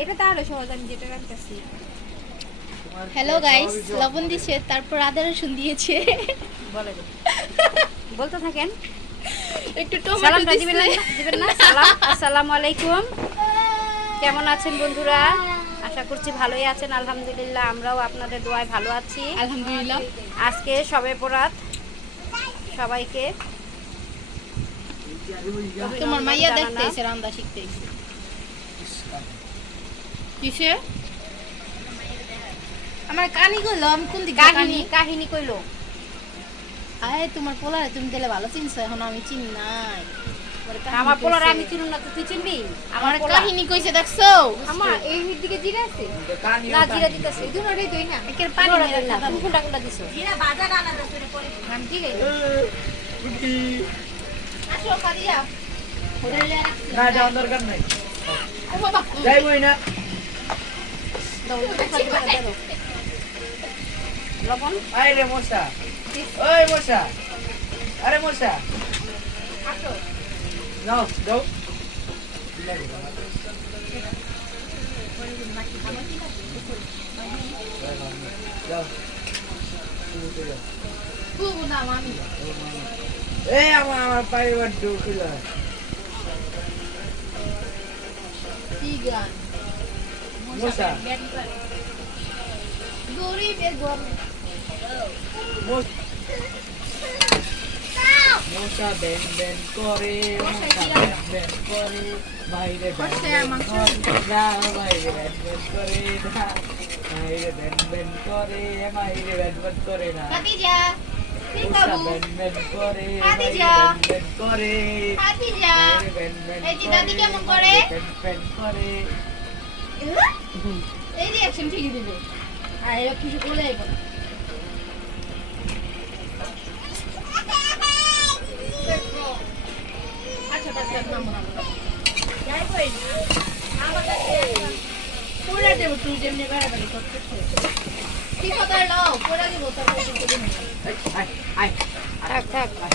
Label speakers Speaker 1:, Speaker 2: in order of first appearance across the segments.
Speaker 1: এটা তো সহজ আমি যেটা রাখতেছি
Speaker 2: হ্যালো গাইস লবণ দিছে তারপর আদা রসুন দিয়েছে।
Speaker 1: বলে বলতে থাকেন।
Speaker 2: একটু টমেটো
Speaker 1: দিবেন না দিবেন না? সালাম আসসালামু আলাইকুম। কেমন আছেন বন্ধুরা? আশা করছি ভালোই আছেন আলহামদুলিল্লাহ আমরাও আপনাদের দোয়ায় ভালো আছি।
Speaker 2: আলহামদুলিল্লাহ।
Speaker 1: আজকে সবে পরাত সবাইকে।
Speaker 2: তোমার মাইয়া রান্না কিসে? আমার কানি গেলো আমি কোন দিকে
Speaker 1: কাহিনী কাহিনী? কইলো।
Speaker 2: আয় তোমার পোলারে তুমি দিলে ভালো চিনছো এখন আমি চিনি নাই। আমার
Speaker 1: পোলারে আমি চিনুন না তুই চিনবি?
Speaker 2: আমার কাহিনী কইছে দেখছ?
Speaker 1: আমার এই দিকে জিরা আছে? না জিরা দিতেছে। দুটোটাই দুই না।
Speaker 2: একের পানি মেরে খাতা
Speaker 1: তুমি কোনটা কোনটা দিছো। জিরা বাজার আনা দিছো পরে আমি জিরে
Speaker 2: আসো কাদিয়া হোটেলে রাখছি।
Speaker 3: না যাওয়ার দরকার নাই।
Speaker 2: ও বাবা।
Speaker 3: যাইবই না।
Speaker 1: দাও দাও লবণ
Speaker 3: আয় রে মশা। ওই মশা। আরে মশা।
Speaker 1: আসো
Speaker 3: যাও যাও যাও
Speaker 2: না
Speaker 3: এই আমার আমার পায়ে
Speaker 2: তিগান
Speaker 3: মশা
Speaker 2: গরিবের গম
Speaker 3: মশ- মশা বেন বেন করে বেন করে বাইরে বাইরে বেন করে বাইরে বেন বেন করে বাইরে বেন বেন করে না। করে করে
Speaker 2: করে?
Speaker 3: করে
Speaker 2: এই রিঅ্যাকশন ঠিকই দিবে। আর এরা কিছু বলে আইব আচ্ছা আচ্ছা নাম নাম যাই কই পুরা দেব তুই যেমনি বাড়াবাড়ি করছিস কি কথা লও পুরা দেব তারপর
Speaker 3: আয় আয় আয়।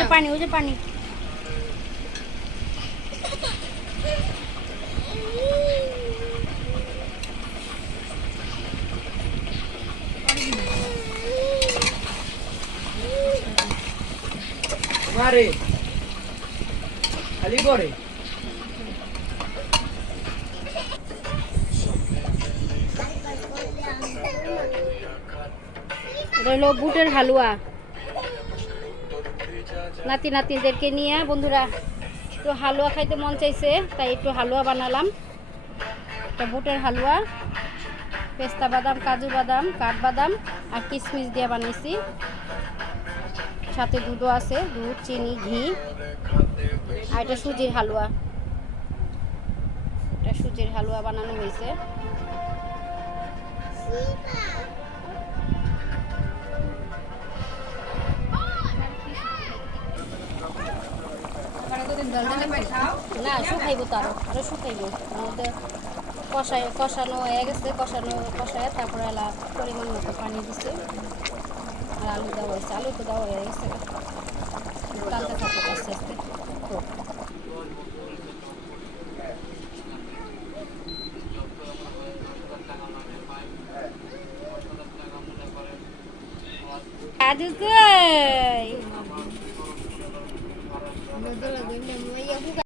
Speaker 1: যে পানি ওই যে পানি।
Speaker 3: মারে। খালি করে।
Speaker 1: রইল বুটের হালুয়া। নাতি নাতিদেরকে নিয়ে বন্ধুরা একটু হালুয়া খাইতে মন চাইছে, তাই একটু হালুয়া বানালাম। একটা বুটের হালুয়া, পেস্তা বাদাম, কাজু বাদাম কাঠবাদাম আর কিশমিশ দিয়ে বানিয়েছি। সাথে দুধও আছে, দুধ, চিনি, ঘি আর এটা সুজির হালুয়া। এটা সুজির হালুয়া বানানো হয়েছে। না, শুকাইবো তো আরও আরও শুকাইবো। মধ্যে কষাই কষানো হয়ে গেছে, কষানো, কষায় তারপরে এলা পরিমাণ মতো পানি দিছে। আর আলু দেওয়া হয়েছে, আলু তো দেওয়া হয়ে গেছে। টালতে থাকব আস্তে আস্তে। আদু 我做了个面膜，也不干